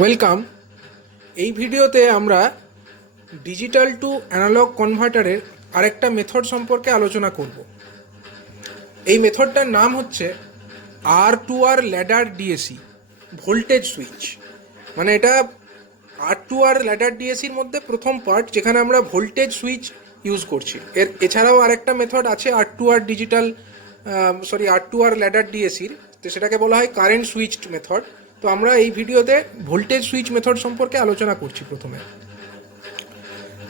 Welcome. এই ভিডিওতে আমরা ডিজিটাল টু অ্যানালগ কনভার্টারের আরেকটা মেথড সম্পর্কে আলোচনা করব। এই মেথডটার নাম হচ্ছে R2R ladder DAC voltage switch. মানে এটা R2R ল্যাডার ডিএসির মধ্যে প্রথম পার্ট, যেখানে আমরা ভোল্টেজ সুইচ ইউজ করছি। এছাড়াও আরেকটা মেথড আছে R2R ডিজিটাল R2R ল্যাডার ডিএসির, তো সেটাকে বলা হয় কারেন্ট সুইচড মেথড। তো আমরা এই ভিডিওতে ভোল্টেজ সুইচ মেথড সম্পর্কে আলোচনা করছি প্রথমে।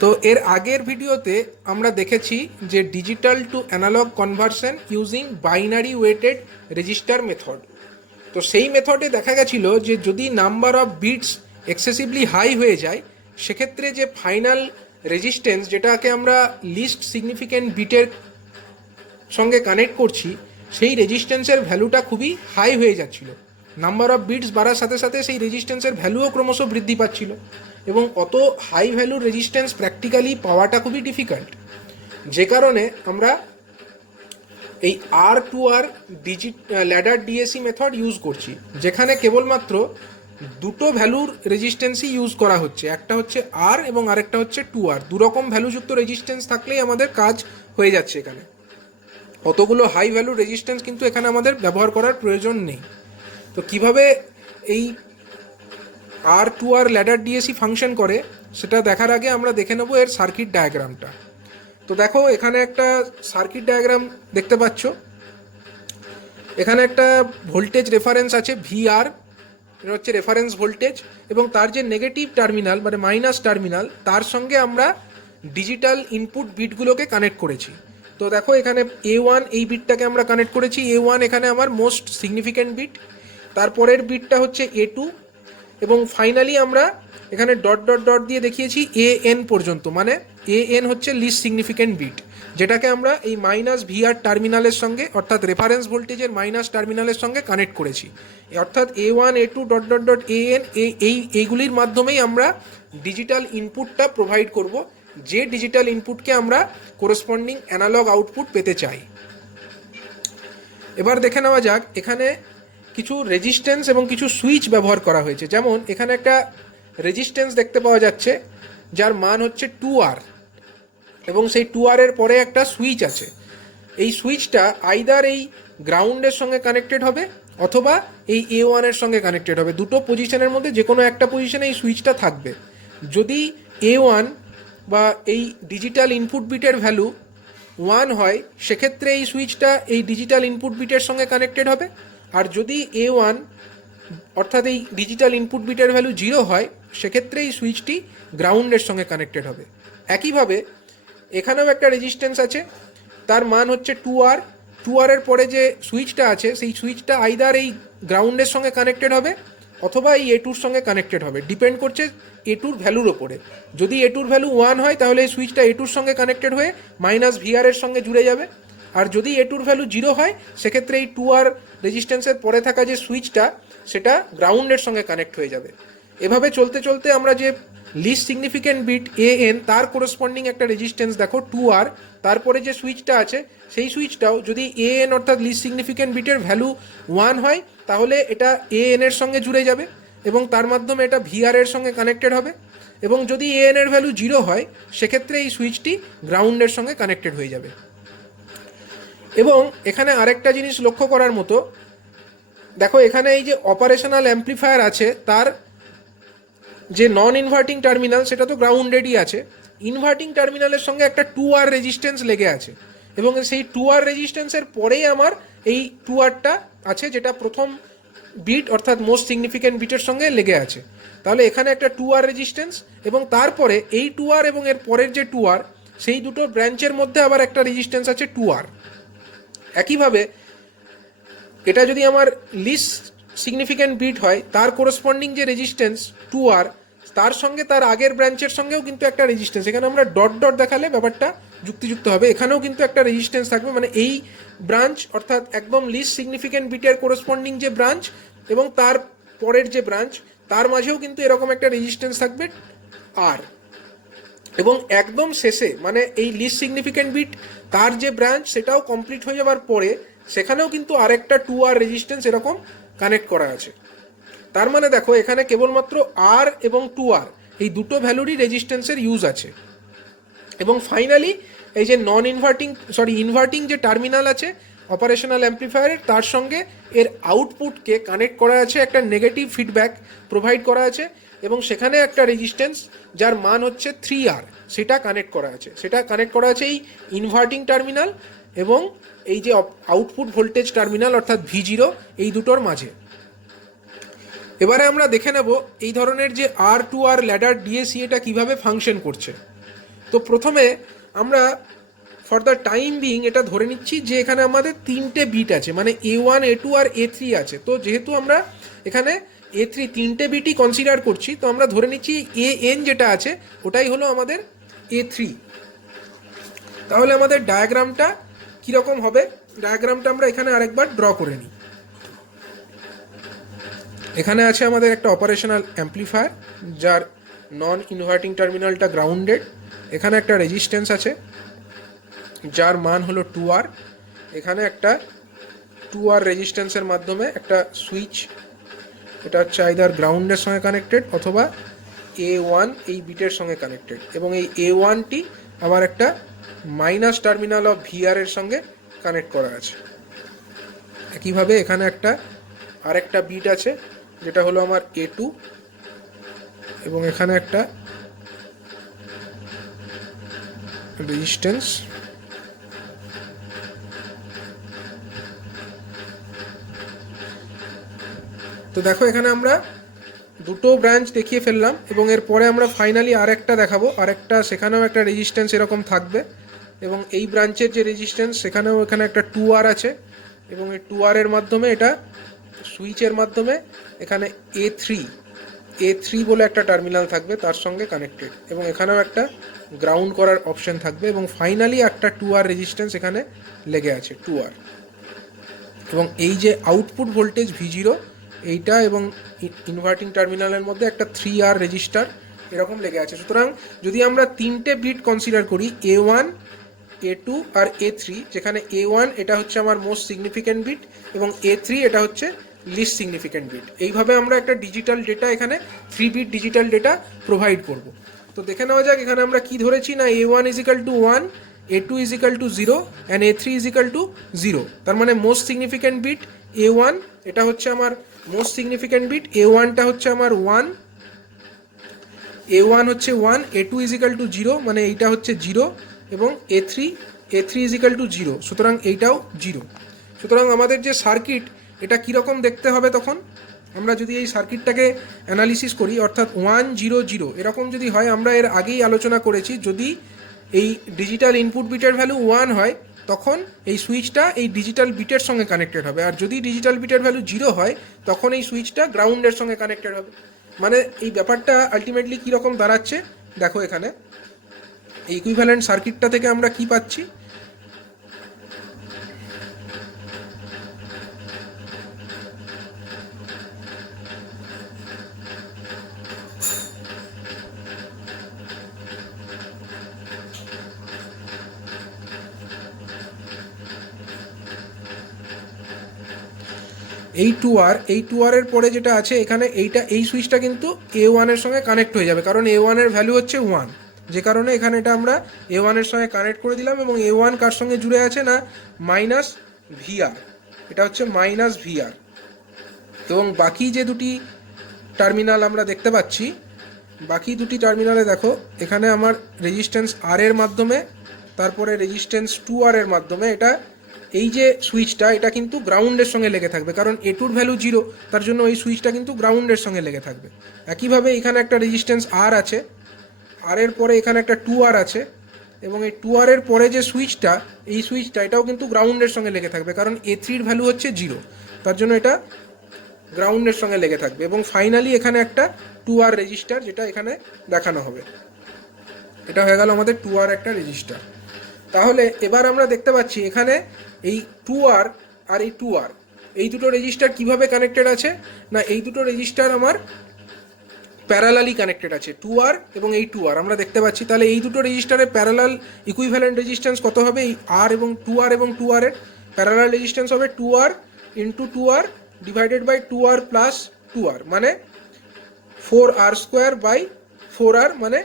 তো এর আগের ভিডিওতে আমরা দেখেছি যে digital to analog conversion using binary weighted resistor method. তো সেই মেথডে দেখা গেছিল যে যদি number of bits excessively high হয়ে যায়, সেক্ষেত্রে যে ফাইনাল রেজিস্ট্যান্স, যেটাকে আমরা লিস্ট সিগনিফিক্যান্ট বিটের সঙ্গে কানেক্ট করছি, সেই রেজিস্ট্যান্সের ভ্যালুটা খুবই হাই হয়ে যাচ্ছিল। নাম্বার অফ বিটস বাড়ার সাথে সাথে সেই রেজিস্ট্যান্সের ভ্যালুও ক্রমশ বৃদ্ধি পাচ্ছিল, এবং অত হাই ভ্যালুর রেজিস্ট্যান্স প্র্যাকটিক্যালি পাওয়াটা খুবই ডিফিকাল্ট। যে কারণে আমরা এই R2R ladder DAC method use করছি, যেখানে কেবলমাত্র দুটো ভ্যালুর রেজিস্ট্যান্সই ইউজ করা হচ্ছে। একটা হচ্ছে R এবং আরেকটা হচ্ছে 2R। দুরকম ভ্যালুযুক্ত রেজিস্ট্যান্স থাকলেই আমাদের কাজ হয়ে যাচ্ছে। এখানে অতগুলো হাই ভ্যালুর রেজিস্ট্যান্স কিন্তু এখানে আমাদের ব্যবহার করার প্রয়োজন নেই। তো কিভাবে এই R2R ল্যাডার ডিএসি ফাংশন করে সেটা দেখার আগে আমরা দেখে নেব এর সার্কিট ডায়াগ্রামটা। তো দেখো, এখানে একটা সার্কিট ডায়াগ্রাম দেখতে পাচ্ছ। এখানে একটা ভোল্টেজ রেফারেন্স আছে VR, এটা হচ্ছে রেফারেন্স ভোল্টেজ, এবং তার যে নেগেটিভ টার্মিনাল মানে মাইনাস টার্মিনাল, তার সঙ্গে আমরা ডিজিটাল ইনপুট বিটগুলোকে কানেক্ট করেছি। তো দেখো, এখানে A1 এই বিটটাকে আমরা কানেক্ট করেছি। A1 এখানে আমার মোস্ট সিগনিফিক্যান্ট বিট, তারপরের বিটটা হচ্ছে A2, এবং ফাইনালি আমরা এখানে ডট ডট ডট দিয়ে দেখিয়েছি AN পর্যন্ত, মানে AN হচ্ছে লিস্ট সিগনিফিক্যান্ট বিট, যেটাকে আমরা এই মাইনাস VR টার্মিনালের সঙ্গে, অর্থাৎ রেফারেন্স ভোল্টেজের মাইনাস টার্মিনালের সঙ্গে কানেক্ট করেছি। অর্থাৎ A1 A2 dot dot dot AN এইগুলির মাধ্যমেই আমরা ডিজিটাল ইনপুটটা প্রোভাইড করব, যে ডিজিটাল ইনপুটকে আমরা করেসপন্ডিং অ্যানালগ আউটপুট পেতে চাই। এবার দেখে নেওয়া যাক এখানে কিছু রেজিস্ট্যান্স এবং কিছু সুইচ ব্যবহার করা হয়েছে। যেমন এখানে একটা রেজিস্ট্যান্স দেখতে পাওয়া যাচ্ছে, যার মান হচ্ছে 2R, এবং সেই 2R এর পরে একটা সুইচ আছে। এই সুইচটা আইদার এই গ্রাউন্ডের সঙ্গে কানেক্টেড হবে অথবা এই A1 এর সঙ্গে কানেক্টেড হবে। দুটো পজিশনের মধ্যে যে কোনো একটা পজিশনে এই সুইচটা থাকবে। যদি A1 বা এই ডিজিটাল ইনপুট বিটের ভ্যালু 1 হয়, সেক্ষেত্রে এই সুইচটা এই ডিজিটাল ইনপুট বিটের সঙ্গে কানেক্টেড হবে। আর যদি A1 অর্থাৎ এই ডিজিটাল ইনপুট বিটের ভ্যালু 0 হয়, সেক্ষেত্রে এই সুইচটি গ্রাউন্ডের সঙ্গে কানেক্টেড হবে। একইভাবে এখানেও একটা রেজিস্ট্যান্স আছে, তার মান হচ্ছে 2R। 2R এর পরে যে সুইচটা আছে, সেই সুইচটা আইদার এই গ্রাউন্ডের সঙ্গে কানেক্টেড হবে অথবা এই A2-র সঙ্গে কানেক্টেড হবে। ডিপেন্ড করছে A2-র ভ্যালুর ওপরে। যদি A2-র ভ্যালু 1 হয়, তাহলে এই সুইচটা A2-র সঙ্গে কানেক্টেড হয়ে মাইনাস VR এর সঙ্গে জুড়ে যাবে। আর যদি A2-র ভ্যালু 0 হয়, সেক্ষেত্রে এই 2R রেজিস্ট্যান্সের পরে থাকা যে সুইচটা, সেটা গ্রাউন্ডের সঙ্গে কানেক্ট হয়ে যাবে। এভাবে চলতে চলতে আমরা যে লিস্ট সিগনিফিক্যান্ট বিট AN, তার কোরেসপন্ডিং একটা রেজিস্ট্যান্স দেখো 2R। তারপরে যে সুইচটা আছে, সেই সুইচটাও যদি AN অর্থাৎ লিস্ট সিগনিফিক্যান্ট বিটের ভ্যালু 1 হয়, তাহলে এটা AN এর সঙ্গে জুড়ে যাবে এবং তার মাধ্যমে এটা VR এর সঙ্গে কানেক্টেড হবে। এবং যদি AN এর ভ্যালু 0 হয়, সেক্ষেত্রে এই সুইচটি গ্রাউন্ডের সঙ্গে কানেক্টেড হয়ে যাবে। এবং এখানে আরেকটা জিনিস লক্ষ্য করার মতো, দেখো এখানে এই যে অপারেশনাল অ্যাম্প্লিফায়ার আছে, তার যে নন ইনভার্টিং টার্মিনাল সেটা তো গ্রাউন্ডেডই আছে। ইনভার্টিং টার্মিনালের সঙ্গে একটা 2R রেজিস্ট্যান্স লেগে আছে, এবং সেই 2R রেজিস্ট্যান্সের পরেই আমার এই 2Rটা আছে, যেটা প্রথম বিট অর্থাৎ মোস্ট সিগনিফিক্যান্ট বিটের সঙ্গে লেগে আছে। তাহলে এখানে একটা 2R রেজিস্ট্যান্স, এবং তারপরে এই 2R এবং এর পরের যে 2R, সেই দুটো ব্রাঞ্চের মধ্যে আবার একটা রেজিস্ট্যান্স আছে 2R। একইভাবে এটা যদি আমার লিস্ট সিগনিফিক্যান্ট বিট হয়, তার কোরেসপন্ডিং যে রেজিস্ট্যান্স 2R, তার সঙ্গে তার আগের ব্রাঞ্চের সঙ্গেও কিন্তু একটা রেজিস্ট্যান্স, এখানে আমরা ডট ডট দেখালে ব্যাপারটা যুক্তিযুক্ত হবে। এখানেও কিন্তু একটা রেজিস্ট্যান্স থাকবে, মানে এই ব্রাঞ্চ অর্থাৎ একদম লিস্ট সিগনিফিক্যান্ট বিটের কোরেসপন্ডিং যে ব্রাঞ্চ এবং তার পরের যে ব্রাঞ্চ, তার মাঝেও কিন্তু এরকম একটা রেজিস্ট্যান্স থাকবে R। এবং একদম শেষে মানে এই লিস্ট সিগনিফিক্যান্ট বিট তার যে ব্রাঞ্চ, সেটাও কমপ্লিট হয়ে যাওয়ার পরে সেখানেও কিন্তু আরেকটা 2R রেজিস্ট্যান্স এরকম কানেক্ট করা আছে। তার মানে দেখো এখানে কেবলমাত্র আর এবং 2R এই দুটো ভ্যালুরই রেজিস্ট্যান্সের ইউজ আছে। এবং ফাইনালি এই যে ইনভার্টিং যে টার্মিনাল আছে অপারেশনাল অ্যাম্প্লিফায়ারের, তার সঙ্গে এর আউটপুটকে কানেক্ট করা আছে, একটা নেগেটিভ ফিডব্যাক প্রোভাইড করা আছে, এবং সেখানে একটা রেজিস্ট্যান্স যার মান হচ্ছে 3R সেটা কানেক্ট করা আছে এই ইনভার্টিং টার্মিনাল এবং এই যে আউটপুট ভোল্টেজ টার্মিনাল অর্থাৎ V0 এই দুটোর মাঝে। এবারে আমরা দেখে নেব এই ধরনের যে R2R ল্যাডার ডিএসি এটা কিভাবে ফাংশন করছে। তো প্রথমে আমরা ফর দ্য টাইম বিং এটা ধরে নিচ্ছি যে এখানে আমাদের 3টে বিট আছে, মানে A1 A2 আর A3 আছে। তো যেহেতু আমরা এখানে A3 3টে বিটই কনসিডার করছি, তো আমরা ধরে নিচ্ছি AN যেটা আছে ওটাই হলো আমাদের A3। তাহলে আমাদের ডায়াগ্রামটা কীরকম হবে, ডায়াগ্রামটা আমরা এখানে আরেকবার ড্র করে নিই। এখানে আছে আমাদের একটা অপারেশনাল অ্যাম্প্লিফায়ার যার নন ইনভার্টিং টার্মিনালটা গ্রাউন্ডেড। এখানে একটা রেজিস্ট্যান্স আছে যার মান হলো 2R। এখানে একটা 2R রেজিস্ট্যান্সের মাধ্যমে একটা সুইচ, এটা হচ্ছে আইদার গ্রাউন্ডের সঙ্গে কানেক্টেড অথবা A1 এই বিটের সঙ্গে কানেক্টেড, এবং এই A1টি আবার একটা মাইনাস টার্মিনাল অফ VR এর সঙ্গে কানেক্ট করা আছে। একইভাবে এখানে আরেকটা বিট আছে যেটা হলো আমার A2, এবং এখানে একটা রেজিস্ট্যান্স। তো দেখো এখানে আমরা দুটো ব্রাঞ্চ দেখিয়ে ফেললাম, এবং এরপরে আমরা ফাইনালি আরেকটা দেখাবো, সেখানেও একটা রেজিস্ট্যান্স এরকম থাকবে, এবং এই ব্রাঞ্চের যে রেজিস্ট্যান্স সেখানেও এখানে একটা 2R আছে, এবং এই 2R এর মাধ্যমে এটা সুইচের মাধ্যমে এখানে A3 বলে একটা টার্মিনাল থাকবে তার সঙ্গে কানেক্টেড, এবং এখানেও একটা গ্রাউন্ড করার অপশন থাকবে, এবং ফাইনালি একটা 2R রেজিস্ট্যান্স এখানে লেগে আছে 2R, এবং এই যে আউটপুট ভোল্টেজ V0 এইটা এবং ইনভার্টিং টার্মিনালের মধ্যে একটা 3R রেজিস্টার এরকম লেগে আছে। সুতরাং যদি আমরা 3টে বিট কনসিডার করি A1 A2 আর A3, যেখানে A1 এটা হচ্ছে আমার মোস্ট সিগনিফিক্যান্ট বিট এবং A3 এটা হচ্ছে লিস্ট সিগনিফিক্যান্ট বিট, এইভাবে আমরা একটা ডিজিটাল ডেটা এখানে 3 বিট ডিজিটাল ডেটা প্রোভাইড করব। তো দেখে নেওয়া যাক এখানে আমরা কি ধরেছি না A1 = 1, A2 = 0 অ্যান্ড A3 = 0। তার মানে মোস্ট সিগনিফিক্যান্ট বিট A1, এটা হচ্ছে আমার মোস্ট সিগনিফিক্যান্ট বিট, A1টা হচ্ছে আমার 1, A1 হচ্ছে 1, A2 = 0 মানে এইটা হচ্ছে 0, এবং A3 = 0, সুতরাং এইটাও 0। সুতরাং আমাদের যে সার্কিট এটা কীরকম দেখতে হবে, তখন আমরা যদি এই সার্কিটটাকে অ্যানালিসিস করি অর্থাৎ 1 0 0 এরকম যদি হয়, আমরা এর আগেই আলোচনা করেছি যদি এই ডিজিটাল ইনপুট বিটের ভ্যালু 1 হয় তখন এই সুইচটা এই ডিজিটাল বিটের সঙ্গে কানেক্টেড হবে, আর যদি ডিজিটাল বিটের ভ্যালু 0 হয় তখন এই সুইচটা গ্রাউন্ডের সঙ্গে কানেক্টেড হবে। মানে এই ব্যাপারটা আলটিমেটলি কীরকম দাঁড়াচ্ছে দেখো, এখানে এই ইকুইভ্যালেন্ট সার্কিটটা থেকে আমরা কি পাচ্ছি, এই 2R এর পরে যেটা আছে এখানে এই সুইচটা কিন্তু A1 এর সঙ্গে কানেক্ট হয়ে যাবে, কারণ A1 এর ভ্যালু হচ্ছে 1, যে কারণে এখানে এটা আমরা A1 এর সঙ্গে কানেক্ট করে দিলাম, এবং A1 কার সঙ্গে জুড়ে আছে না -VR, এটা হচ্ছে -VR। এবং বাকি যে দুটি টার্মিনাল আমরা দেখতে পাচ্ছি, বাকি দুটি টার্মিনালে দেখো এখানে আমার রেজিস্ট্যান্স R এর মাধ্যমে, তারপরে রেজিস্ট্যান্স 2R এর মাধ্যমে এটা এই যে সুইচটা এটা কিন্তু গ্রাউন্ডের সঙ্গে লেগে থাকবে, কারণ A2 এর ভ্যালু 0, তার জন্য এই সুইচটা কিন্তু গ্রাউন্ডের সঙ্গে লেগে থাকবে। একইভাবে এখানে একটা রেজিস্ট্যান্স R আছে, R এর পরে এখানে একটা 2R আছে, এবং এই 2R এর পরে যে সুইচটা এই সুইচটা এটাও কিন্তু গ্রাউন্ডের সঙ্গে লেগে থাকবে, কারণ A3 এর ভ্যালু হচ্ছে 0, তার জন্য এটা গ্রাউন্ডের সঙ্গে লেগে থাকবে। এবং ফাইনালি এখানে একটা 2R রেজিস্টার যেটা এখানে দেখানো হবে, এটা হয়ে গেল আমাদের 2R একটা রেজিস্টার। তাহলে এবার আমরা দেখতে পাচ্ছি এখানে এই 2R আর এই 2R এই দুটো রেজিস্টার কিভাবে কানেক্টেড আছে না, এই দুটো রেজিস্টার আমার প্যারালালি কানেক্টেড আছে 2R এবং এই 2R আমরা দেখতে পাচ্ছি। তাহলে এই দুটো রেজিস্টারের প্যারালাল ইকুইভ্যালেন্ট রেজিস্ট্যান্স কত হবে, এই R এবং 2R এর প্যারালাল রেজিস্ট্যান্স হবে 2R × 2R divided by 2R plus 2r, মানে 4r² / 4r মানে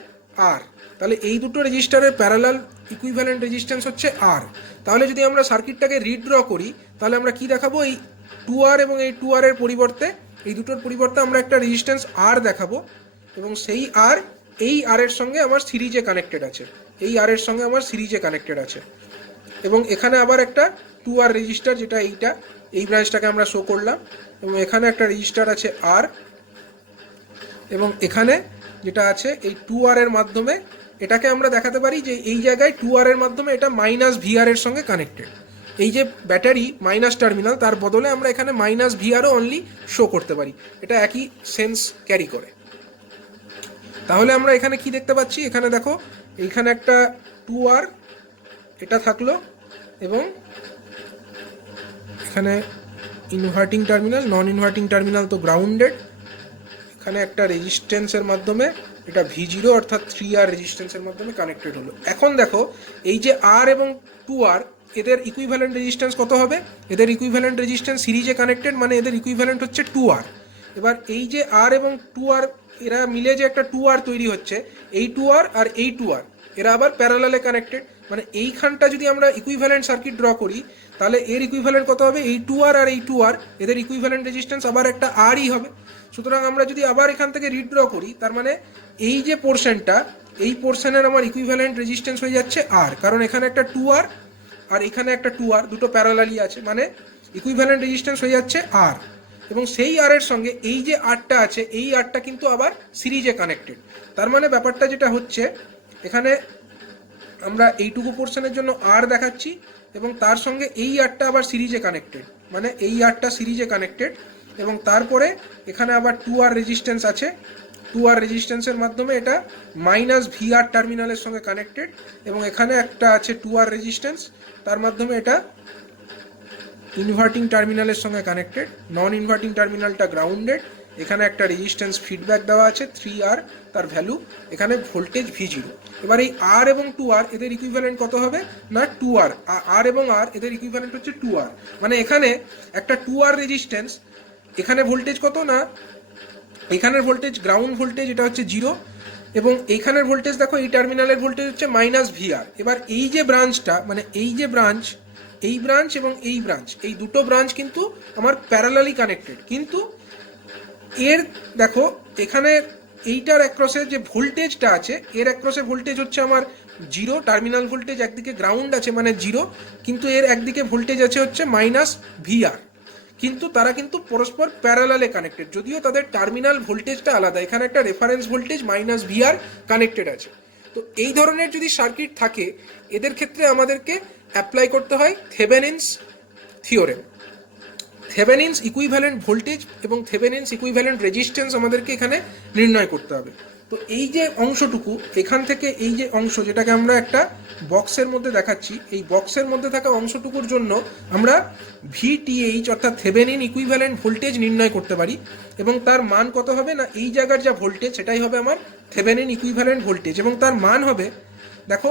r। তাহলে এই দুটো রেজিস্টারের প্যারালাল ইকুইভ্যালেন্ট রেজিস্ট্যান্স হচ্ছে r। তাহলে যদি আমরা সার্কিটটাকে রিড্র করি তাহলে আমরা কি দেখাবো, এই 2r এবং এই 2r এর পরিবর্তে, এই দুটোর পরিবর্তে আমরা একটা রেজিস্ট্যান্স r দেখাবো, এবং সেই r এই r এর সঙ্গে আমার সিরিজে কানেক্টেড আছে, এই r এর সঙ্গে আমার সিরিজে কানেক্টেড আছে। এবং এখানে আবার একটা 2r রেজিস্টার, যেটা এই ব্রাঞ্চটাকে আমরা শো করলাম, এবং এখানে একটা রেজিস্টার আছে r, এবং এখানে যেটা আছে এই 2r এর মাধ্যমে এটাকে আমরা দেখাতে পারি যে এই জায়গায় 2r এর মাধ্যমে এটা -VR এর সঙ্গে কানেক্টেড। এই যে ব্যাটারি মাইনাস টার্মিনাল, তার বদলে আমরা এখানে -VRও অনলি শো করতে পারি, এটা একই সেন্স ক্যারি করে। তাহলে আমরা এখানে কি দেখতে পাচ্ছি, এখানে দেখো এইখানে একটা 2r এটা থাকলো, এবং এখানে ইনভার্টিং টার্মিনাল, নন ইনভার্টিং টার্মিনাল তো গ্রাউন্ডেড, এখানে একটা রেজিস্ট্যান্সের মাধ্যমে এটা V0 অর্থাৎ 3R রেজিস্ট্যান্সের মাধ্যমে কানেক্টেড হলো। এখন দেখো এই যে R এবং 2R এদের ইকুইভ্যালেন্ট রেজিস্ট্যান্স কত হবে, এদের ইকুইভ্যালেন্ট রেজিস্ট্যান্স সিরিজে কানেক্টেড, মানে এদের ইকুইভ্যালেন্ট হচ্ছে 2R। এবার এই যে R এবং 2R এরা মিলে যে একটা 2R তৈরি হচ্ছে, এই 2R আর এই 2R এরা আবার প্যারালালে কানেক্টেড, মানে এইখানটা যদি আমরা ইকুইভ্যালেন্ট সার্কিট ড্র করি তাহলে এর ইকুইভ্যালেন্ট কত হবে, এই 2R আর এই 2R এদের ইকুইভ্যালেন্ট রেজিস্ট্যান্স আবার একটা Rই হবে। সুতরাং আমরা যদি আবার এখান থেকে রিড ড্র করি, তার মানে এই যে পোর্শনটা, এই পোর্শনের আমার ইকুইভ্যালেন্ট রেজিস্ট্যান্স হয়ে যাচ্ছে R, কারণ এখানে একটা 2R আর এখানে একটা 2R, দুটো প্যারালালি আছে, মানে ইকুইভ্যালেন্ট রেজিস্ট্যান্স হয়ে যাচ্ছে R। এবং সেই R এর সঙ্গে এই যে Rটা আছে, এই Rটা কিন্তু আবার সিরিজে কানেক্টেড। তার মানে ব্যাপারটা যেটা হচ্ছে, এখানে আমরা এইটুকু পোর্শনের জন্য R দেখাচ্ছি, এবং তার সঙ্গে এই Rটা আবার সিরিজে কানেক্টেড, মানে এই Rটা সিরিজে কানেক্টেড, এবং তারপরে এখানে আবার 2R রেজিস্ট্যান্স আছে, 2R রেজিস্ট্যান্সের মাধ্যমে এটা -VR টার্মিনালের সঙ্গে কানেক্টেড, এবং এখানে একটা আছে 2R রেজিস্ট্যান্স, তার মাধ্যমে এটা ইনভার্টিং টার্মিনালের সঙ্গে কানেক্টেড, নন ইনভার্টিং টার্মিনালটা গ্রাউন্ডেড, এখানে একটা রেজিস্ট্যান্স ফিডব্যাক দেওয়া আছে 3R তার ভ্যালু, এখানে ভোল্টেজ V0। এবার এই R এবং 2R এদের ইকুইভ্যালেন্ট কত হবে না 2R, R এবং R এদের ইকুইভ্যালেন্ট হচ্ছে 2R, মানে এখানে একটা 2R রেজিস্ট্যান্স, এখানে ভোল্টেজ কত না, এখানের ভোল্টেজ গ্রাউন্ড ভোল্টেজ, এটা হচ্ছে 0, এবং এইখানের ভোল্টেজ দেখো এই টার্মিনালের ভোল্টেজ হচ্ছে -VR। এবার এই যে ব্রাঞ্চটা, মানে এই যে ব্রাঞ্চ, এই ব্রাঞ্চ এবং এই ব্রাঞ্চ, এই দুটো ব্রাঞ্চ কিন্তু আমার প্যারালালি কানেক্টেড, কিন্তু এর দেখো এখানে এইটার অ্যাক্রসে যে ভোল্টেজটা আছে, এর অ্যাক্রসে ভোল্টেজ হচ্ছে আমার 0, টার্মিনাল ভোল্টেজ একদিকে গ্রাউন্ড আছে মানে 0, কিন্তু এর একদিকে ভোল্টেজ আছে হচ্ছে -VR, কিন্তু তারা কিন্তু পরস্পর প্যারালালে কানেক্টেড, যদিও তাদের টার্মিনাল ভোল্টেজটা আলাদা, এখানে একটা রেফারেন্স ভোল্টেজ -VR কানেক্টেড আছে। তো এই ধরনের যদি সার্কিট থাকে, এদের ক্ষেত্রে আমাদেরকে অ্যাপ্লাই করতে হয় থেভেনিনস থিওরেম। থেভেনিনস ইকুইভ্যালেন্ট ভোল্টেজ এবং থেভেনিনস ইকুইভ্যালেন্ট রেজিস্ট্যান্স আমাদেরকে এখানে নির্ণয় করতে হবে। তো এই যে অংশটুকু, এখান থেকে এই যে অংশ, যেটাকে আমরা একটা বক্সের মধ্যে দেখাচ্ছি, এই বক্সের মধ্যে থাকা অংশটুকুর জন্য আমরা VTH অর্থাৎ থেভেনিন ইকুইভ্যালেন্ট ভোল্টেজ নির্ণয় করতে পারি, এবং তার মান কত হবে না, এই জায়গার যা ভোল্টেজ সেটাই হবে আমার থেভেনিন ইকুইভ্যালেন্ট ভোল্টেজ, এবং তার মান হবে দেখো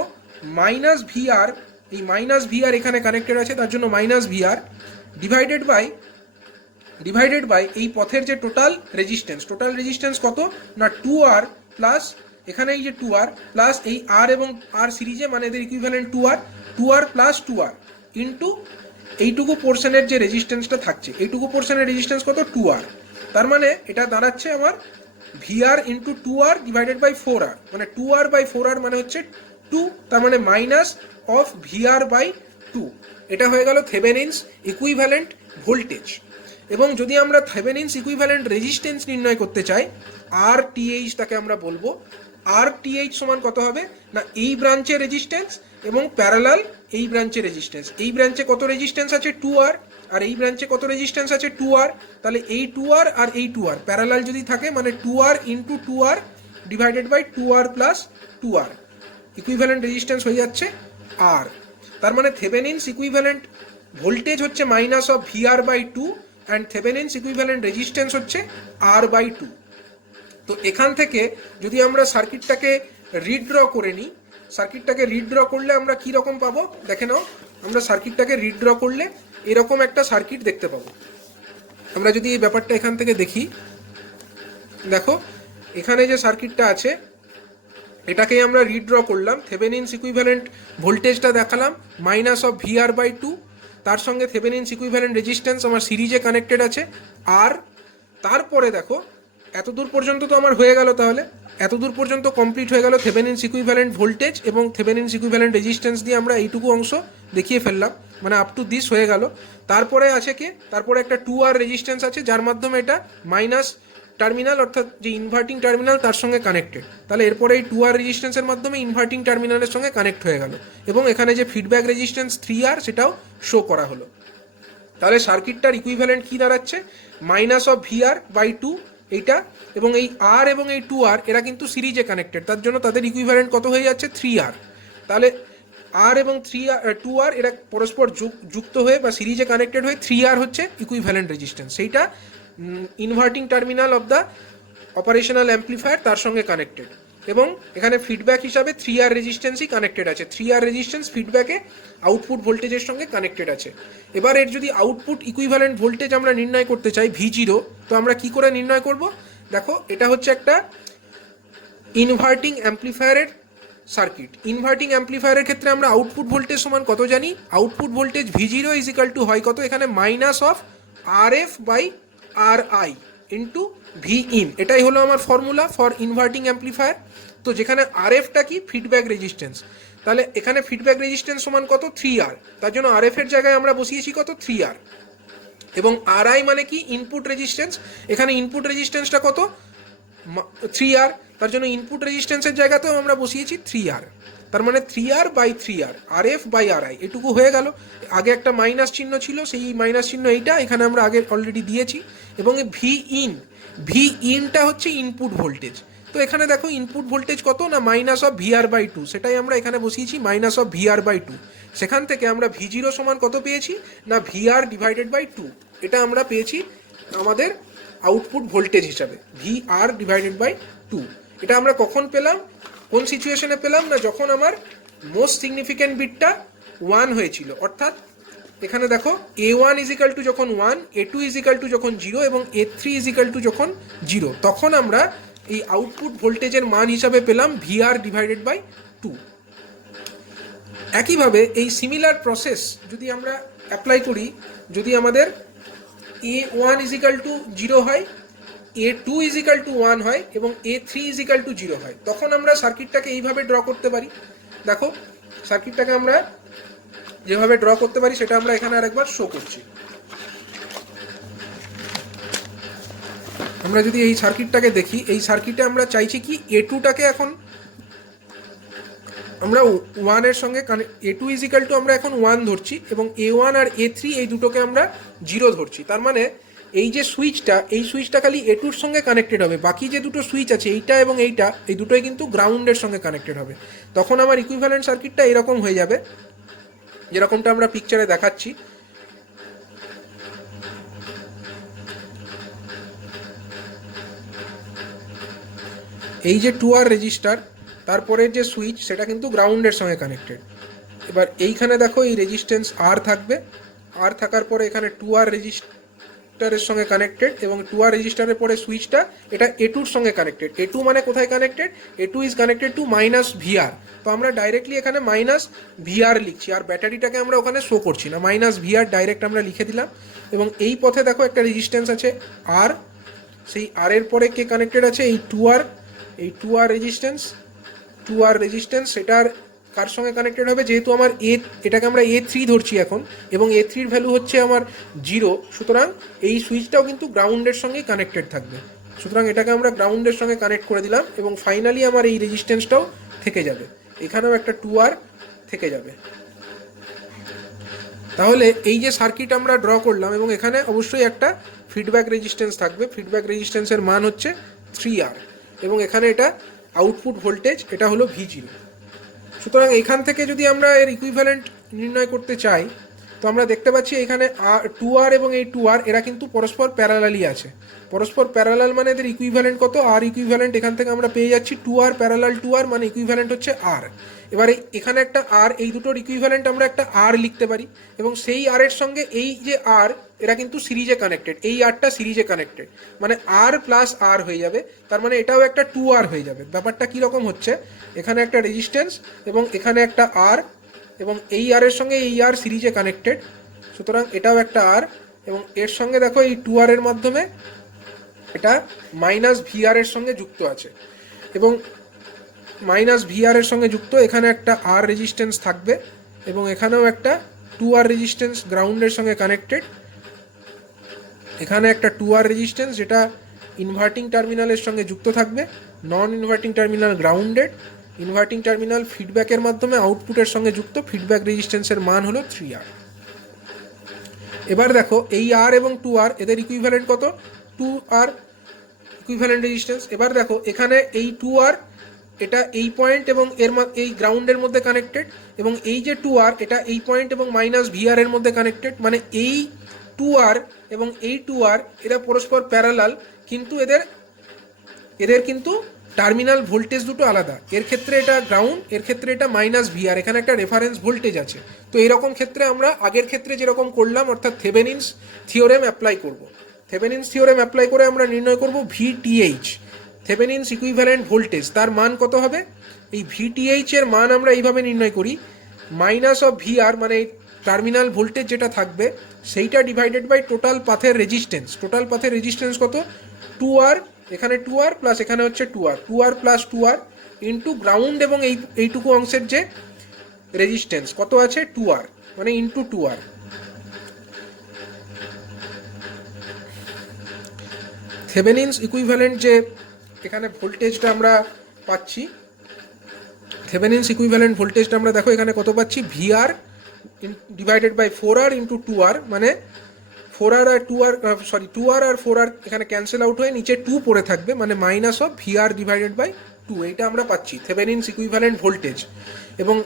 -VR, এই -VR এখানে কানেক্টেড আছে, তার জন্য -VR ডিভাইডেড বাই এই পথের যে টোটাল রেজিস্ট্যান্স কত না 2R প্লাস এখানে এই যে 2R প্লাস এই R এবং R সিরিজে, মানে এদের equivalent 2R plus 2R into এইটুকু পোর্শনের যে রেজিস্ট্যান্সটা থাকছে, এইটুকু পোর্শনের রেজিস্ট্যান্স কত 2R, তার মানে এটা দাঁড়াচ্ছে আমার VR into 2R divided by 4R, মানে 2R/4R মানে হচ্ছে 2, তার মানে -VR/2, এটা হয়ে গেল থেভেনিনস ইকুইভ্যালেন্ট ভোল্টেজ। এবং যদি আমরা থেভেনিনস ইকুইভ্যালেন্ট রেজিস্ট্যান্স নির্ণয় করতে চাই, RTH তাকে আমরা বলবো, RTH সমান কত হবে না এই ব্রাঞ্চের রেজিস্ট্যান্স এবং প্যারালাল এই ব্রাঞ্চের রেজিস্ট্যান্স, এই ব্রাঞ্চে কত রেজিস্ট্যান্স আছে 2R, আর এই ব্রাঞ্চে কত রেজিস্ট্যান্স আছে 2R, তাহলে এই 2R আর এই 2R প্যারালাল যদি থাকে, মানে 2R into 2R divided by 2R plus 2R, equivalent resistance হয়ে যাচ্ছে R। তার মানে থেভেনিনস ইকুইভ্যালেন্ট ভোল্টেজ হচ্ছে -VR/2 অ্যান্ড থেভেনিনস ইকুইভ্যালেন্ট রেজিস্ট্যান্স হচ্ছে R/2। তো এখান থেকে যদি আমরা সার্কিটটাকে রিড্র করে নিই, সার্কিটটাকে রিড্র করলে আমরা কি রকম পাবো দেখে নাও, আমরা সার্কিটটাকে রিড্র করলে এরকম একটা সার্কিট দেখতে পাবো। আমরা যদি এই ব্যাপারটা এখান থেকে দেখি, দেখো এখানে যে সার্কিটটা আছে এটাকেই আমরা রিড্র করলাম, থেভেনিনস ইকুইভ্যালেন্ট ভোল্টেজটা দেখালাম minus of VR by two, তার সঙ্গে থেভেনিনস ইকুইভ্যালেন্ট রেজিস্ট্যান্স আমার সিরিজে কানেক্টেড আছে আর। তারপরে দেখো এতদূর পর্যন্ত তো আমার হয়ে গেল, তাহলে এতদূর পর্যন্ত কমপ্লিট হয়ে গেল থেভেনিনস ইকুইভ্যালেন্ট ভোল্টেজ এবং থেভেনিনস ইকুইভ্যালেন্ট রেজিস্ট্যান্স দিয়ে আমরা এইটুকু অংশ দেখিয়ে ফেললাম, মানে আপ টু দিস হয়ে গেল। তারপরে আছে কি, তারপরে একটা 2R রেজিস্ট্যান্স আছে যার মাধ্যমে এটা মাইনাস টার্মিনাল অর্থাৎ যে ইনভার্টিং টার্মিনাল তার সঙ্গে কানেক্টেড। তাহলে এরপরে এই 2R রেজিস্ট্যান্সের মাধ্যমে ইনভার্টিং টার্মিনালের সঙ্গে কানেক্ট হয়ে গেল এবং এখানে যে ফিডব্যাক রেজিস্ট্যান্স 3R সেটাও শো করা হলো। তাহলে সার্কিটটার ইকুইভ্যালেন্ট কি দাঁড়াচ্ছে, minus of VR by two এইটা, এবং এই আর এবং এই 2R এরা কিন্তু সিরিজে কানেক্টেড, তার জন্য তাদের ইকুইভ্যালেন্ট কত হয়ে যাচ্ছে 3R। তাহলে আর এবং 2R এরা পরস্পর যুক্ত হয়ে বা সিরিজে কানেক্টেড হয়ে 3R হচ্ছে ইকুইভ্যালেন্ট রেজিস্ট্যান্স, সেইটা inverting terminal of the operational amplifier তার সঙ্গে কানেক্টেড। এবং এখানে ফিডব্যাক হিসাবে 3R রেজিস্ট্যান্সই কানেক্টেড আছে, 3R রেজিস্ট্যান্স ফিডব্যাকে আউটপুট ভোল্টেজের সঙ্গে কানেক্টেড আছে। এবার এর যদি আউটপুট ইকুইভ্যালেন্ট ভোল্টেজ আমরা নির্ণয় করতে চাই V0, তো আমরা কি করে নির্ণয় করব, দেখো এটা হচ্ছে একটা ইনভার্টিং অ্যাম্প্লিফায়ারের সার্কিট। ইনভার্টিং অ্যাম্প্লিফায়ারের ক্ষেত্রে আমরা আউটপুট ভোল্টেজ সমান কত জানি, output voltage V0 is equal to হয় কত, এখানে মাইনাস অফ RF বাই RI ইন্টু ভি ইন, এটাই হলো আমার ফর্মুলা ফর ইনভার্টিং অ্যাম্প্লিফায়ার। তো যেখানে RFটা কি, ফিডব্যাক রেজিস্ট্যান্স, তাহলে এখানে ফিডব্যাক রেজিস্ট্যান্স সমান কত 3R, তার জন্য RF এর জায়গায় আমরা বসিয়েছি কত 3R, এবং RI মানে কি ইনপুট রেজিস্ট্যান্স, এখানে ইনপুট রেজিস্ট্যান্সটা কত 3R, তার জন্য ইনপুট রেজিস্ট্যান্সের জায়গাতেও আমরা বসিয়েছি 3R, তার মানে 3R বাই 3R, RF বাই RI, এটুকু হয়ে গেল। আগে একটা মাইনাস চিহ্ন ছিল, সেই মাইনাস চিহ্ন এইটা এখানে আমরা আগে অলরেডি দিয়েছি, এবং ভি ইনটা হচ্ছে ইনপুট ভোল্টেজ। তো এখানে দেখো ইনপুট ভোল্টেজ কত না minus of VR by two, সেটাই আমরা এখানে বসিয়েছি minus of VR by two. সেখান থেকে আমরা V0 সমান কত পেয়েছি না VR ডিভাইডেড বাই টু, এটা আমরা পেয়েছি আমাদের আউটপুট ভোল্টেজ হিসাবে VR ডিভাইডেড বাই টু। এটা আমরা কখন পেলাম, কোন সিচুয়েশনে পেলাম না, যখন আমার মোস্ট সিগনিফিক্যান্ট বিটটা 1 হয়েছিল, অর্থাৎ এখানে দেখো A1 ইজ ইকাল টু যখন 1, A2 ইজ ইকাল টু যখন 0 এবং A3 ইজ ইকাল টু যখন 0, তখন আমরা এই আউটপুট ভোল্টেজের মান হিসাবে পেলাম VR ডিভাইডেড বাই টু। একইভাবে এই সিমিলার প্রসেস যদি আমরা অ্যাপ্লাই করি, যদি আমাদের A1 ইজ ইকাল টু 0 হয়, A2 ইজ ইকাল টু 1 হয় এবং A3 ইজ ইকাল টু 0 হয়, তখন আমরা সার্কিটটাকে এইভাবে ড্র করতে পারি। দেখো সার্কিটটাকে আমরা যেভাবে ড্র করতে পারি সেটা আমরা এখানে আরেকবার শো করছি। আমরা যদি এই সার্কিটটাকে দেখি, এই সার্কিটে আমরা চাইছি কি A2টাকে এখন আমরা 1 এর সঙ্গে A2 ইজ ইকাল টু আমরা এখন 1 ধরছি এবং A1 আর A3 এই দুটোকে আমরা 0 ধরছি। তার মানে এই যে সুইচটা, এই সুইচটা খালি A2 এর সঙ্গে কানেক্টেড হবে, বাকি যে দুটো সুইচ আছে এইটা এবং এইটা, এই দুটোই কিন্তু গ্রাউন্ডের সঙ্গে কানেক্টেড হবে। তখন আমার ইকুইভ্যালেন্ট সার্কিটটা এরকম হয়ে যাবে, যেরকমটা আমরা পিকচারে দেখাচ্ছি। এই যে 2R রেজিস্টার, তারপরে যে সুইচ সেটা কিন্তু গ্রাউন্ডের সঙ্গে কানেক্টেড। এবার এইখানে দেখো এই রেজিস্ট্যান্স R থাকবে, R থাকার পরে এখানে 2R রেজিস্টারের সঙ্গে কানেক্টেড এবং 2R রেজিস্টারের পরে সুইচটা এটা A2 এর সঙ্গে কানেক্টেড। A2 মানে কোথায় connected, A2 is connected to minus VR, তো আমরা ডাইরেক্টলি এখানে মাইনাস VR লিখছি, আর ব্যাটারিটাকে আমরা ওখানে শো করছি না, মাইনাস VR ডাইরেক্ট আমরা লিখে দিলাম। এবং এই পথে দেখো একটা রেজিস্ট্যান্স আছে R, সেই R এর পরে কে কানেক্টেড আছে এই 2R, এই 2R রেজিস্ট্যান্স সেটার কার সঙ্গে কানেক্টেড হবে, যেহেতু আমার এটাকে আমরা A3 ধরছি এখন এবং A3 এর ভ্যালু হচ্ছে আমার 0, সুতরাং এই সুইচটাও কিন্তু গ্রাউন্ডের সঙ্গেই কানেক্টেড থাকবে। সুতরাং এটাকে আমরা গ্রাউন্ডের সঙ্গে কানেক্ট করে দিলাম এবং ফাইনালি আমার এই রেজিস্ট্যান্সটাও থেকে যাবে, এখানেও একটা 2R থেকে যাবে। তাহলে এই যে সার্কিট আমরা ড্র করলাম এবং এখানে অবশ্যই একটা ফিডব্যাক রেজিস্ট্যান্স থাকবে, ফিডব্যাক রেজিস্ট্যান্সের মান হচ্ছে 3R এবং এখানে এটা আউটপুট ভোল্টেজ, এটা হলো V0। সুতরাং এখান থেকে যদি আমরা এর ইকুইভ্যালেন্ট নির্ণয় করতে চাই, তো আমরা দেখতে পাচ্ছি এখানে 2R এবং এই 2R এরা কিন্তু পরস্পর প্যারালালই আছে। পরস্পর প্যারালাল মানে এদের ইকুইভ্যালেন্ট কত, R ইকুইভ্যালেন্ট এখান থেকে আমরা পেয়ে যাচ্ছি 2R প্যারালাল 2R, মানে ইকুইভ্যালেন্ট হচ্ছে R। এবারে এখানে একটা R, এই দুটোর ইকুইভ্যালেন্ট আমরা একটা R লিখতে পারি এবং সেই R এর সঙ্গে এই যে R এরা কিন্তু সিরিজে কানেক্টেড, এই আরটা সিরিজে কানেক্টেড, মানে আর প্লাস আর হয়ে যাবে, তার মানে এটাও একটা 2R হয়ে যাবে। ব্যাপারটা কীরকম হচ্ছে, এখানে একটা রেজিস্ট্যান্স এবং এখানে একটা আর, এবং এই আর এর সঙ্গে এই আর সিরিজে কানেক্টেড, সুতরাং এটাও একটা আর, এবং এর সঙ্গে দেখো এই 2R এর মাধ্যমে এটা মাইনাস ভিআর এর সঙ্গে যুক্ত আছে, এবং মাইনাস ভিআর এর সঙ্গে যুক্ত, এখানে একটা আর রেজিস্ট্যান্স থাকবে এবং এখানেও একটা 2R রেজিস্ট্যান্স গ্রাউন্ডের সঙ্গে কানেক্টেড, এখানে একটা 2R রেজিস্ট্যান্স যেটা ইনভার্টিং টার্মিনালের সঙ্গে যুক্ত থাকবে, non inverting terminal grounded, inverting terminal ফিডব্যাকের মাধ্যমে আউটপুটের সঙ্গে যুক্ত, ফিডব্যাক রেজিস্ট্যান্সের মান হলো 3R। এবার দেখো এই আর এবং 2R এদের ইকুইভ্যালেন্ট কত, 2R ইকুইভ্যালেন্ট রেজিস্ট্যান্স। এবার দেখো এখানে এই 2R এটা এই পয়েন্ট এবং এই গ্রাউন্ডের মধ্যে কানেক্টেড, এবং এই যে 2R এটা এই পয়েন্ট এবং মাইনাস ভিআর এর মধ্যে কানেক্টেড, মানে এই 2R এবং এই 2R এরা পরস্পর প্যারালাল, কিন্তু এদের কিন্তু টার্মিনাল ভোল্টেজ দুটো আলাদা, এর ক্ষেত্রে এটা গ্রাউন্ড, এর ক্ষেত্রে এটা মাইনাস ভিআর, এখানে একটা রেফারেন্স ভোল্টেজ আছে। তো এরকম ক্ষেত্রে আমরা আগের ক্ষেত্রে যেরকম করলাম, অর্থাৎ থেভেনিনস থিওরেম অ্যাপ্লাই করব। থেভেনিনস থিওরেম অ্যাপ্লাই করে আমরা নির্ণয় করব ভিটিএইচ, থেভেনিনস ইকুইভ্যালেন্ট ভোল্টেজ, তার মান কত হবে। এই ভিটিএইচ এর মান আমরা এইভাবে নির্ণয় করি, মাইনাস অফ ভিআর মানে টার্মিনাল ভোল্টেজ যেটা থাকবে সেইটা ডিভাইডেড বাই টোটাল পাথের রেজিস্ট্যান্স। টোটাল পাথের রেজিস্ট্যান্স কত, 2R, এখানে 2R প্লাস এখানে হচ্ছে 2R plus 2R into ground এবং এইটুকু অংশের যে রেজিস্ট্যান্স কত আছে 2R, মানে ইন্টু 2R। থেভেনিনস ইকুইভ্যালেন্ট যে এখানে ভোল্টেজটা আমরা পাচ্ছি, থেভেনিনস ইকুইভ্যালেন্ট ভোল্টেজটা আমরা দেখো এখানে কত পাচ্ছি, VR divided by 4R into 2R, মানে 4R আর 2R, সরি 2R আর 4R এখানে ক্যান্সেল আউট হয়ে নিচে 2 পড়ে থাকবে, মানে minus of VR divided by 2, এইটা আমরা পাচ্ছি থেভেনিনস ইকুইভ্যালেন্ট ভোল্টেজ। এবং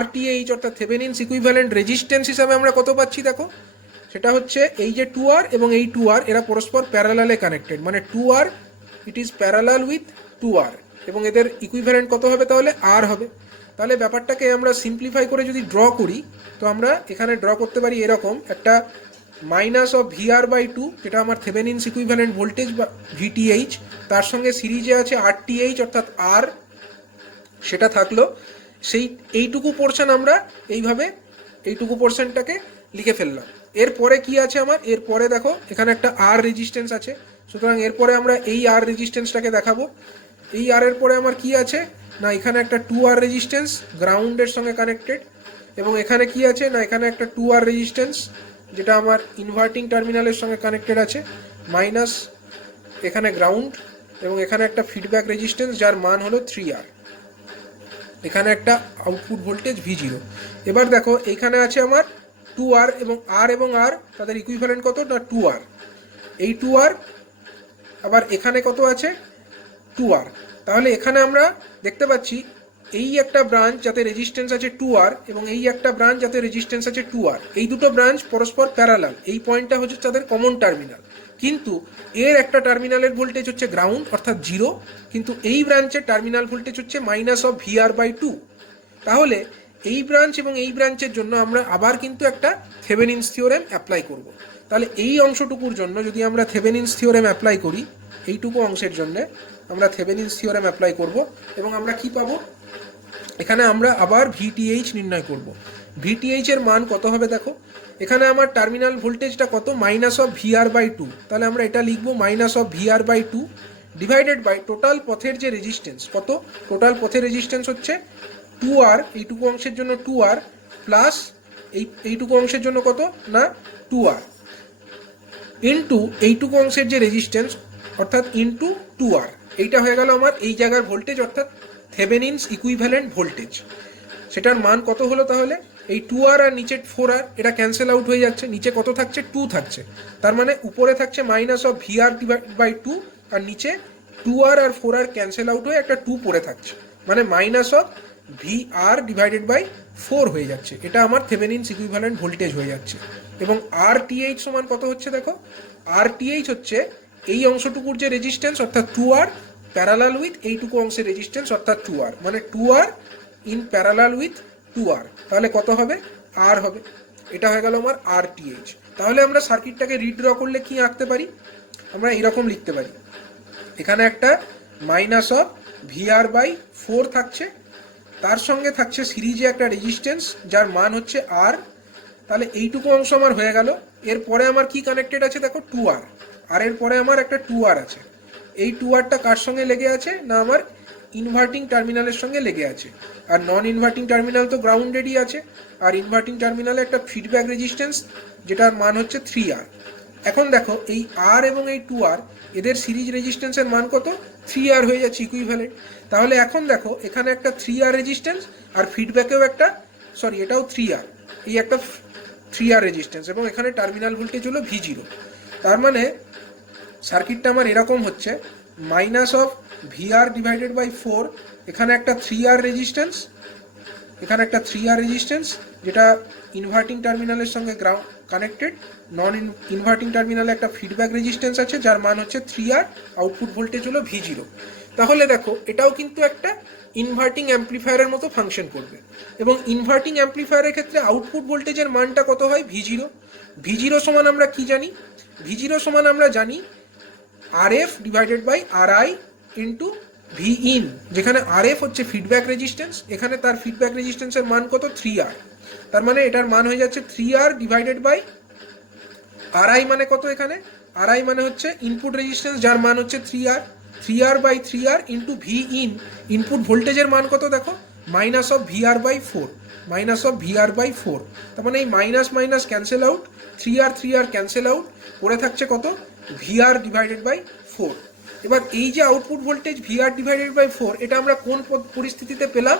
RTH অর্থাৎ থেভেনিনস ইকুইভ্যালেন্ট রেজিস্ট্যান্স হিসাবে আমরা কত পাচ্ছি দেখো, সেটা হচ্ছে এই যে 2R এবং এই 2R এরা পরস্পর প্যারালালে কানেক্টেড, মানে 2R it is parallel with 2R, এবং এদের ইকুইভ্যালেন্ট কত হবে তাহলে R হবে। তাহলে ব্যাপারটাকে আমরা সিম্পলিফাই করে যদি ড্র করি, তো আমরা এখানে ড্র করতে পারি এরকম একটা মাইনাস অফ ভিআর বাই 2, যেটা আমার থেভেনিনস ইকুইভ্যালেন্ট ভোল্টেজ বা ভিটিএইচ, তার সঙ্গে সিরিজে আছে আরটিএইচ অর্থাৎ আর, সেটা থাকলো, সেই এইটুকু পোর্শন আমরা এইভাবে এইটুকু পোর্শনটাকে লিখে ফেললাম। এরপরে কি আছে আমার, এরপরে দেখো এখানে একটা আর রেজিস্ট্যান্স আছে, সুতরাং এরপরে আমরা এই আর রেজিস্ট্যান্সটাকে দেখাবো। এই আর এর পরে আমার কি আছে না, এখানে একটা 2R রেজিস্ট্যান্স গ্রাউন্ডের সঙ্গে কানেক্টেড, এবং এখানে কি আছে না, এখানে একটা 2R রেজিস্ট্যান্স যেটা আমার ইনভার্টিং টার্মিনালের সঙ্গে কানেক্টেড আছে, মাইনাস এখানে গ্রাউন্ড, এবং এখানে একটা ফিডব্যাক রেজিস্ট্যান্স যার মান হলো 3R, এখানে একটা আউটপুট ভোল্টেজ V0। এবার দেখো এখানে আছে আমার 2R এবং R তাদের ইকুইভ্যালেন্ট কত না 2R, এই 2R আবার এখানে কত আছে 2R। তাহলে এখানে আমরা দেখতে পাচ্ছি এই একটা ব্রাঞ্চ যাতে রেজিস্ট্যান্স আছে 2R এবং এই একটা ব্রাঞ্চ যাতে রেজিস্ট্যান্স আছে 2R, এই দুটো ব্রাঞ্চ পরস্পর প্যারালাল, এই পয়েন্টটা হচ্ছে তাদের কমন টার্মিনাল, কিন্তু এর একটা টার্মিনালের ভোল্টেজ হচ্ছে গ্রাউন্ড অর্থাৎ 0, কিন্তু এই ব্রাঞ্চের টার্মিনাল ভোল্টেজ হচ্ছে মাইনাস অফ VR বাই 2। তাহলে এই ব্রাঞ্চ এবং এই ব্রাঞ্চের জন্য আমরা আবার কিন্তু একটা থেভেনিনস থিওরেম অ্যাপ্লাই করব। তাহলে এই অংশটুকুর জন্য যদি আমরা থেভেনিনস থিওরেম অ্যাপ্লাই করি, এইটুকু অংশের জন্য আমরা থেভেনিনস থিওরেম অ্যাপ্লাই করব, এবং আমরা কি পাবো, এখানে আমরা আবার VTH নির্ণয় করব। VTH এর মান কত হবে দেখো, এখানে আমার টার্মিনাল ভোল্টেজটা কত মাইনাস অফ VR বাই 2, তাহলে আমরা এটা লিখবো minus of VR by 2 divided by total পথের যে রেজিস্ট্যান্স কত, টোটাল পথের রেজিস্ট্যান্স হচ্ছে 2R, এইটুকু অংশের জন্য 2R প্লাস এইটুকু অংশের জন্য কত না 2R ইন্টু এইটুকু অংশের যে রেজিস্ট্যান্স অর্থাৎ ইন্টু 2R, এইটা হয়ে গেল আমার এই জায়গার ভোল্টেজ অর্থাৎ থেভেনিনস ইকুইভ্যালেন্ট ভোল্টেজ। সেটার মান কত হলো তাহলে, এই 2R আর নিচে 4R এটা ক্যান্সেল আউট হয়ে যাচ্ছে, নিচে কত থাকছে 2 থাকছে, তার মানে উপরে থাকছে মাইনাস অফ VR বাই 2 আর নিচে 2R আর 4R ক্যান্সেল আউট হয়ে একটা 2 পড়ে থাকছে, মানে minus of VR divided by 4 হয়ে যাচ্ছে, এটা আমার থেভেনিনস ইকুইভ্যালেন্ট ভোল্টেজ হয়ে যাচ্ছে। এবং RTH সমান কত হচ্ছে দেখো, RTH হচ্ছে এই অংশটুকুর যে রেজিস্ট্যান্স অর্থাৎ 2R প্যারালাল উইথ এইটুকু অংশের রেজিস্ট্যান্স অর্থাৎ 2R, মানে 2R in parallel with 2R, তাহলে কত হবে R হবে, এটা হয়ে গেল আমার RTH। তাহলে আমরা সার্কিটটাকে রিড্র করলে কি আঁকতে পারি, আমরা এরকম লিখতে পারি, এখানে একটা মাইনাস অফ VR/4 থাকছে, তার সঙ্গে থাকছে সিরিজে একটা রেজিস্ট্যান্স যার মান হচ্ছে R। তাহলে এইটুকু অংশ আমার হয়ে গেল। এরপরে আমার কি কানেক্টেড আছে দেখো 2R, আর এর পরে আমার একটা 2R আছে। এই 2Rটা কার সঙ্গে লেগে আছে না আমার ইনভার্টিং টার্মিনালের সঙ্গে লেগে আছে, আর নন ইনভার্টিং টার্মিনাল তো গ্রাউন্ডেডই আছে, আর ইনভার্টিং টার্মিনালে একটা ফিডব্যাক রেজিস্ট্যান্স যেটার মান হচ্ছে 3R। এখন দেখো এই R এবং এই 2R এদের সিরিজ রেজিস্ট্যান্সের মান কত, 3R হয়ে যাচ্ছে ইকুইভ্যালেন্ট। তাহলে এখন দেখো এখানে একটা 3R রেজিস্ট্যান্স আর ফিডব্যাকেও একটা, সরি এটাও 3R, এই একটা 3R রেজিস্ট্যান্স, এবং এখানে টার্মিনাল ভোল্টেজ হলো V0। তার মানে সার্কিটটা আমার এরকম হচ্ছে মাইনাস অফ VR/4, এখানে একটা 3R রেজিস্ট্যান্স, এখানে একটা 3R রেজিস্ট্যান্স যেটা ইনভার্টিং টার্মিনালের সঙ্গে গ্রাউন্ড কানেক্টেড, নন ইনভার্টিং টার্মিনালে একটা ফিডব্যাক রেজিস্ট্যান্স আছে যার মান হচ্ছে 3R, আউটপুট ভোল্টেজ হলো V0। তাহলে দেখো এটাও কিন্তু একটা ইনভার্টিং অ্যাম্প্লিফায়ারের মতো ফাংশন করবে, এবং ইনভার্টিং অ্যাম্প্লিফায়ারের ক্ষেত্রে আউটপুট ভোল্টেজের মানটা কত হয়, V0। V0 সমান আমরা কি জানি, V0 সমান আমরা জানি RF/RI ইন্টু Vin, যেখানে RF হচ্ছে ফিডব্যাক রেজিস্ট্যান্স, এখানে তার ফিডব্যাক রেজিস্ট্যান্সের মান কত, 3R। তার মানে এটার মান হয়ে যাচ্ছে 3R/RI মানে কত, এখানে RI মানে হচ্ছে ইনপুট রেজিস্ট্যান্স যার মান হচ্ছে 3R, 3R/3R into Vin, input ভোল্টেজের মান কত দেখো, minus of VR/4, minus of VR/4। তার মানে এই minus minus cancel out, 3R cancel out, পড়ে থাকছে কত, VR/4। এবার এই যে আউটপুট ভোল্টেজ VR/4 এটা আমরা কোন পরিস্থিতিতে পেলাম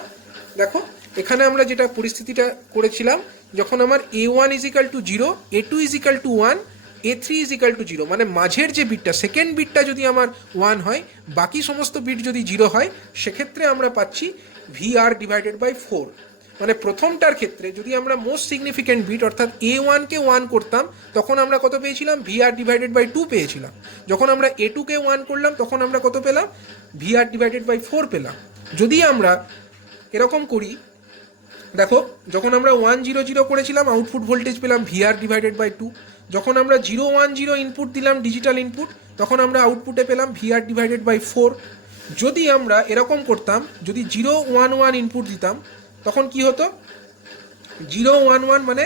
দেখো, এখানে আমরা যেটা পরিস্থিতিটা করেছিলাম যখন আমার A1 = 0, A2 = 1, A3 = 0, মানে মাঝের যে বিটটা, সেকেন্ড বিটটা যদি আমার 1 হয়, বাকি সমস্ত বিট যদি 0 হয়, সেক্ষেত্রে আমরা পাচ্ছি VR/4। মানে প্রথমটার ক্ষেত্রে যদি আমরা মোস্ট সিগনিফিক্যান্ট বিট অর্থাৎ A1-কে 1 করতাম তখন আমরা কত পেয়েছিলাম, VR/2 পেয়েছিলাম। যখন আমরা A2-কে 1 করলাম তখন আমরা কত পেলাম, VR/4 পেলাম। যদি আমরা এরকম করি দেখো, যখন আমরা 1 0 0 করেছিলাম আউটপুট ভোল্টেজ পেলাম VR/2, যখন আমরা 0 1 0 ইনপুট দিলাম ডিজিটাল ইনপুট তখন আমরা আউটপুটে পেলাম VR/4। যদি আমরা এরকম করতাম, যদি 0 1 1 ইনপুট দিতাম তখন কি হতো, 0 1 1 মানে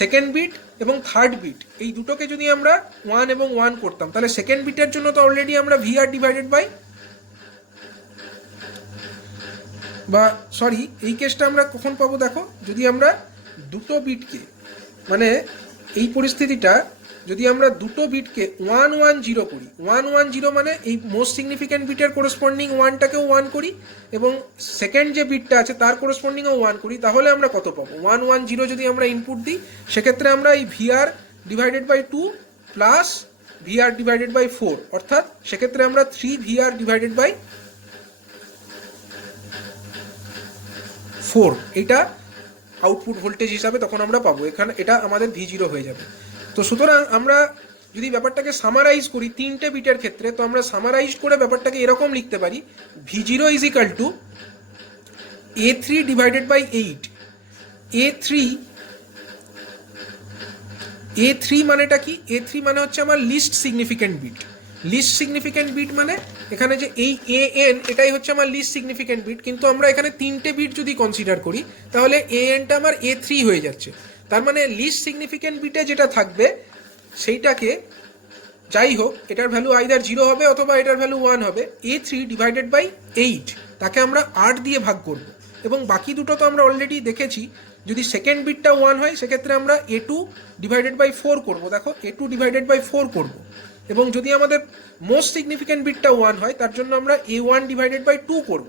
সেকেন্ড বিট এবং থার্ড বিট এই দুটোকে যদি আমরা 1 এবং 1 করতাম, তাহলে সেকেন্ড বিটের জন্য তো অলরেডি আমরা এই কেসটা আমরা কখন পাবো দেখো, যদি আমরা দুটো বিটকে, মানে এই পরিস্থিতিটা যদি আমরা দুটো বিটকে 1 1 0 করি, 1 1 0 মানে এই মোস্ট সিগনিফিক্যান্ট বিটের কোরসপন্ডিং 1টাকেও 1 করি এবং সেকেন্ড যে বিটটা আছে তার কোরসপন্ডিংও 1 করি, তাহলে আমরা কত পাবো, 1 1 0 যদি আমরা ইনপুট দিই সেক্ষেত্রে আমরা এই VR/2 প্লাস VR/4, অর্থাৎ সেক্ষেত্রে আমরা 3 VR/4 এটা আউটপুট ভোল্টেজ হিসাবে তখন আমরা পাবো, এখানে এটা আমাদের V0 হয়ে যাবে। তো সুতরাং আমরা যদি ব্যাপারটাকে সামারাইজ করি তিনটে বিটের ক্ষেত্রে, তো আমরা সামারাইজ করে ব্যাপারটাকে এরকম লিখতে পারি, V0 = A3/8। A3 মানেটা কি, A3 মানে হচ্ছে আমার least significant bit. Least significant bit মানে এখানে যে এই AN এটাই হচ্ছে আমার লিস্ট সিগনিফিক্যান্ট বিট, কিন্তু আমরা এখানে তিনটে বিট যদি কনসিডার করি তাহলে ANটা আমার A3 হয়ে যাচ্ছে। তার মানে লিস্ট সিগনিফিক্যান্ট বিটে যেটা থাকবে সেইটাকে, যাই হোক এটার ভ্যালু আইদার 0 হবে অথবা এটার ভ্যালু 1 হবে, A3/8 তাকে আমরা 8 দিয়ে ভাগ করব, এবং বাকি দুটো তো আমরা অলরেডি দেখেছি, যদি সেকেন্ড বিটটা 1 হয় সেক্ষেত্রে আমরা A2/4 করব, দেখো A2/4 করব, এবং যদি আমাদের মোস্ট সিগনিফিক্যান্ট বিটটা 1 হয় তার জন্য আমরা A1/2 করব,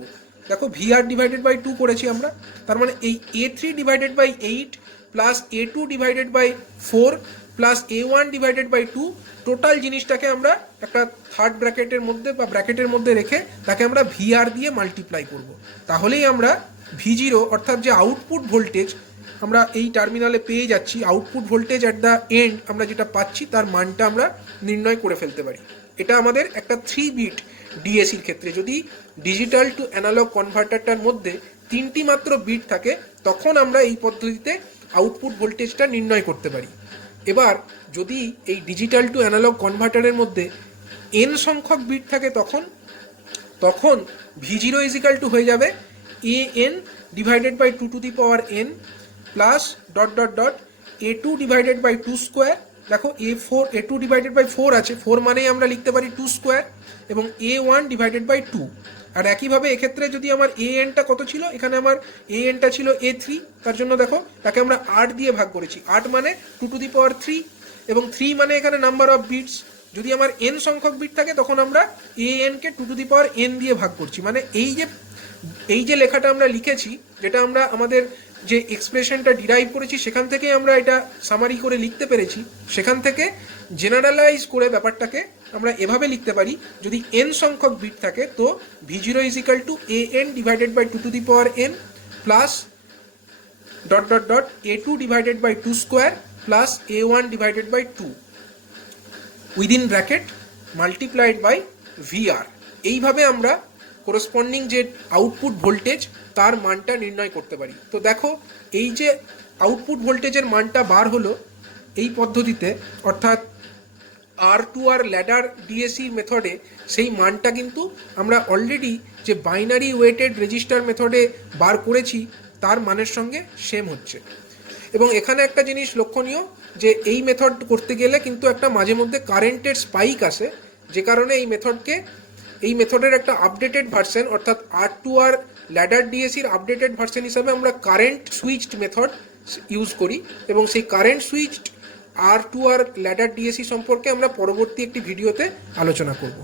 দেখো VR/2 করেছি আমরা। তার মানে এই A3/8 plus A2/4 plus A1/2 total জিনিসটাকে আমরা একটা থার্ড ব্র্যাকেটের মধ্যে বা ব্র্যাকেটের মধ্যে রেখে তাকে আমরা VR দিয়ে মাল্টিপ্লাই করব, তাহলেই আমরা V0 অর্থাৎ যে আউটপুট ভোল্টেজ আমরা এই টার্মিনালে পেয়ে যাচ্ছি, output voltage at the end আমরা যেটা পাচ্ছি তার মানটা আমরা নির্ণয় করে ফেলতে পারি। এটা আমাদের একটা 3 বিট ডিএসির ক্ষেত্রে, যদি ডিজিটাল টু অ্যানালগ কনভার্টারটার মধ্যে 3টি মাত্র বিট থাকে তখন আমরা এই পদ্ধতিতে আউটপুট ভোল্টেজটা নির্ণয় করতে পারি। এবার যদি এই ডিজিটাল টু অ্যানালগ কনভার্টারের মধ্যে n সংখ্যক বিট থাকে তখন v0 ইজিক্যাল টু হয়ে যাবে an divided by 2 to the power n plus dot dot dot a2 divided by 2 square. দেখো a2 ডিভাইডেড বাই 4 আছে, 4 মানেই আমরা লিখতে পারি 2 স্কোয়ার, এবং a1 ডিভাইডেড বাই 2। আর একইভাবে এক্ষেত্রে যদি আমার an টা কত ছিল, এখানে আমার an টা ছিল a3, তার জন্য দেখো তাকে আমরা 8 দিয়ে ভাগ করেছি। 8 মানে 2 টু দি পাওয়ার 3, এবং 3 মানে এখানে নাম্বার অফ বিটস। যদি আমার n সংখ্যক বিট থাকে তখন আমরা an K 2 to the power n দিয়ে ভাগ করছি। মানে এই যে লেখাটা আমরা লিখেছি, যেটা আমরা আমাদের যে এক্সপ্রেশনটা ডিরাইভ করেছি সেখান থেকে আমরা এটা সামারি করে লিখতে পেরেছি, সেখান থেকে জেনারেলাইজ করে ব্যাপারটাকে আমরা এভাবে লিখতে পারি, যদি n সংখ্যক বিট থাকে তো v0 is equal to an divided by 2 to the power n plus dot dot dot a2 divided by 2 square plus a1 divided by 2 within bracket multiplied by vr। এইভাবে আমরা করসপন্ডিং যে আউটপুট ভোল্টেজ তার মানটা নির্ণয় করতে পারি। তো দেখো এই যে আউটপুট ভোল্টেজের মানটা বার হলো এই পদ্ধতিতে, অর্থাৎ R2R ল্যাডার ডিএসি মেথডে, সেই মানটা কিন্তু আমরা অলরেডি যে বাইনারি ওয়েটেড রেজিস্টার মেথডে বার করেছি তার মানের সঙ্গে সেম হচ্ছে। এবং এখানে একটা জিনিস লক্ষণীয়, যে এই মেথড করতে গেলে কিন্তু একটা মাঝে মধ্যে কারেন্টের স্পাইক আসে, যে কারণে এই মেথডের একটা আপডেটেড ভার্সন, অর্থাৎ R2R ল্যাডার ডিএসির আপডেটেড ভার্সন হিসাবে আমরা কারেন্ট সুইচড মেথড ইউজ করি, এবং সেই current switched R2R ladder DAC সম্পর্কে আমরা পরবর্তী একটি ভিডিওতে আলোচনা করব।